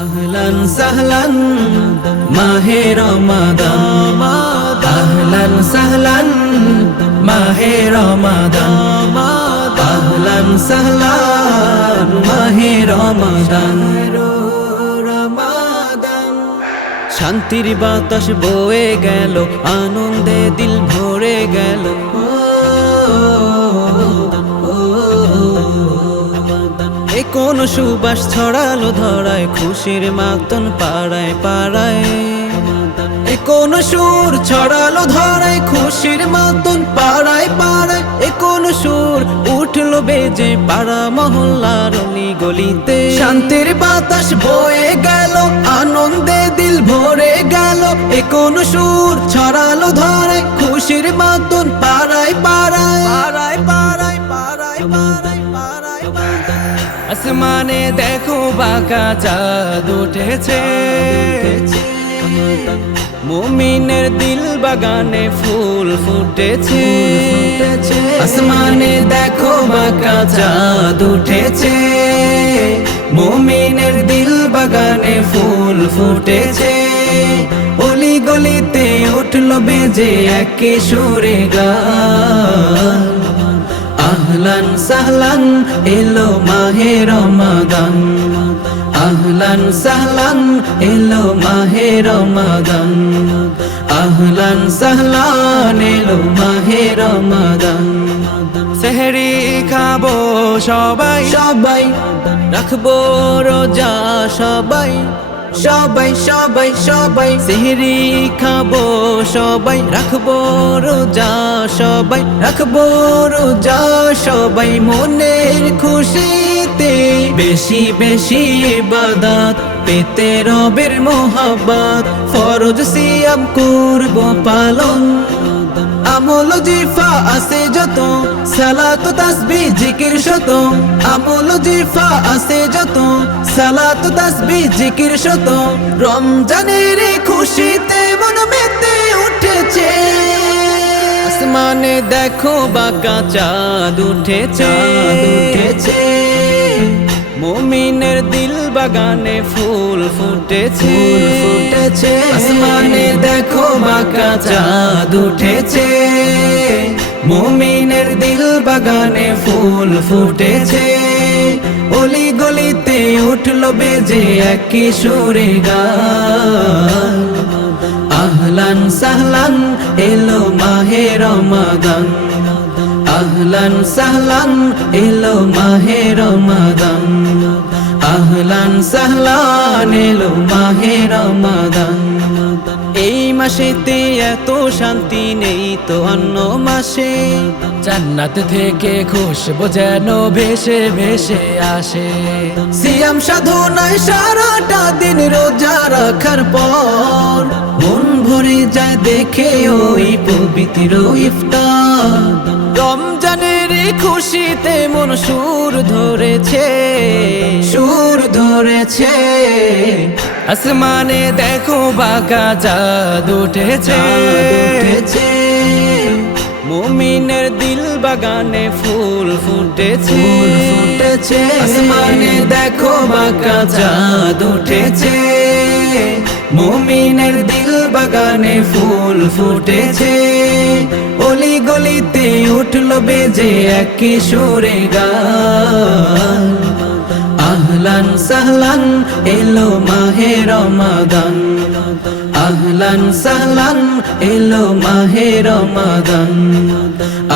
আহলান সাহলান মাহে রমাদান, আহলান সাহলান মাহে রমাদান, আহলান সাহলান মাহে রমাদান। শান্তির বাতাস বয়ে গেল, আনন্দে দিল ভরে গেল। এ কোন সুবাস ছড়ালো ধরায়, খুশির মাতন পাড়ায় পাড়ায়। এ কোন সুর ছড়ালো ধরায়, খুশির মাতন পাড়ায় পাড়ায়। এ কোন সুর উঠলো বেজে পাড়া মহল্লার অলি গলিতে। শান্তির বাতাস বয়ে গেল, আনন্দে দিল ভরে গেল। এ কোন সুর ছড়ালো ধরায়, খুশির মাতন পাড়ায় পাড়ায় পাড়ায় পাড়ায় পাড়ায় পাড়ায় পাড়ায়। আসমানে দেখো বাঁকা চাঁদ উঠেছে, মুমিনের দিল বাগানে ফুল ফুটেছে। আসমানে দেখো বাঁকা চাঁদ উঠেছে, মুমিনের দিল বাগানে ফুল ফুটেছে। অলি গলিতে উঠলো বেজে একে সুরে গান। আহলান সাহলান এলো মাহে রমাদান, আহলান সাহলান এলো মাহে রমাদান, আহলান সাহলান এলো মাহে রমাদান। সেহরি খাবো সবাই সবাই, রাখবো রোজা সবাই সবাই সবাই সবাই। সেহরি খাবো সবাই, রাখবো রোজা সবাই, রাখবো রোজা সবাই। মনের খুশিতে বেশি বেশি ইবাদত পেতে রবের মোহাব্বত। ফরজ সিয়াম করবো পালন, আমল জিফা আছে যত, সালাত তাসবিহ জিকির শত। আমল জিফা আছে যত, সালাত তাসবিহ জিকির শত। রমজানের খুশিতে মন মেতে উঠেছে, আসমানে দেখো বাঁকা চাঁদ উঠেছে। মুমিনের দিল বাগানে ফুল ফুটেছে। আসমানে দেখো বাঁকা চাঁদ উঠেছে, মুমিনের দিল বাগানে ফুল ফুটেছে। অলি গলিতে উঠলো বেজে একি সুরে গান। আহলান সাহলান এলো মাহে রমাদান, আহলান সাহলান এলো মাহে রমাদান, আহলান সাহলান এলো মাহে রমাদান। এই মাসেতে এত শান্তি নেই তো অন্য মাসে, জান্নাত থেকে খুশবু যেন ভেসে ভেসে আসে। সিয়াম সাধনায় সারাটা দিন রোজা রাখার পর, মন ভরে যায় দেখে ওই পবিত্র ইফতার। রমজানের খুশিতে মন সুর ধরেছে, সুর ধরেছে। আসমানে দেখো বাঁকা চাঁদ উঠেছে, মুমিনের দিল বাগানে ফুল ফুটেছে। আসমানে দেখো বাঁকা চাঁদ উঠেছে, মুমিনের দিল বাগানে ফুল ফুটেছে। অলি গলিতে উঠলো বেজে একি সুরে গান। আহলান সাহলান এলো মাহে রমাদান, আহলান সাহলান এলো মাহে রমাদান,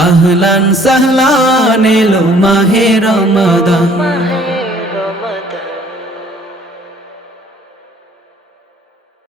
আহলান সাহলান এলো মাহে রমাদান।